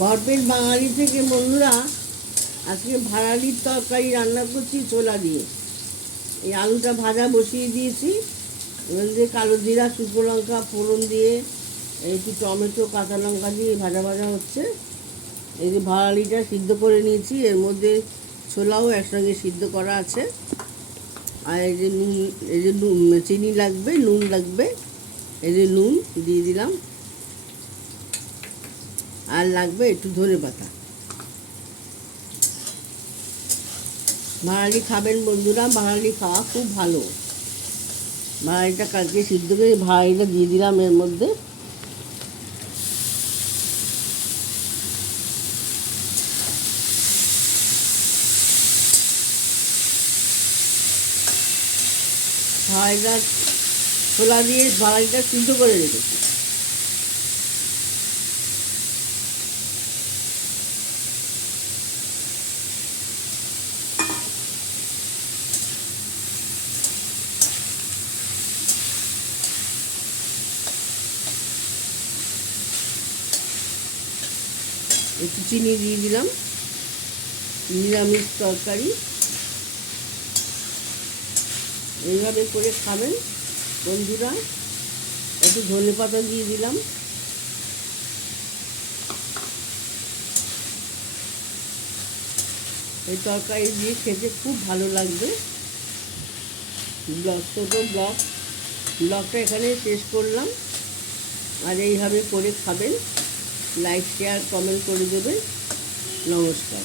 ভরপেট বাঙালি থেকে বন্ধুরা আজকে ভাড়ালির তরকারি রান্না করছি ছোলা দিয়ে। এই আলুটা ভাজা বসিয়ে দিয়েছি, এবার দিয়ে কালো জিরা শুকনো লঙ্কা ফোড়ন দিয়ে একটু টমেটো কাঁচা লঙ্কা দিয়ে ভাজা ভাজা হচ্ছে। এই যে ভাড়ালিটা সিদ্ধ করে নিয়েছি, এর মধ্যে ছোলাও একসঙ্গে সিদ্ধ করা আছে। আর এই যে নুন, এই যে চিনি লাগবে, নুন লাগবে, এই যে নুন দিয়ে দিলাম, আর লাগবে একটু ধনে পাতা। ভাড়ালি খাবেন বন্ধুরা, ভাড়ালি খাওয়া খুব ভালো। ভাড়ালিটা কালকে সিদ্ধ করে ভাড়ালিটা দিয়ে দিলাম এর মধ্যে। ভাড়ালিটা ছোলা দিয়ে ভাড়ালিটা সিদ্ধ করে রেখেছি। একটু চিনি দিয়ে দিলাম, নিরামিষ তরকারি। এইভাবে করে খাবেন বন্ধুরা। একটু ধনে পাতা দিয়ে দিলাম। এই তরকারি দিয়ে খেতে খুব ভালো লাগবে। ছোটো ব্লগটা এখানে শেষ করলাম। আর এইভাবে করে খাবেন, লাইক শেয়ার কমেন্ট করে দেবেন। নমস্কার।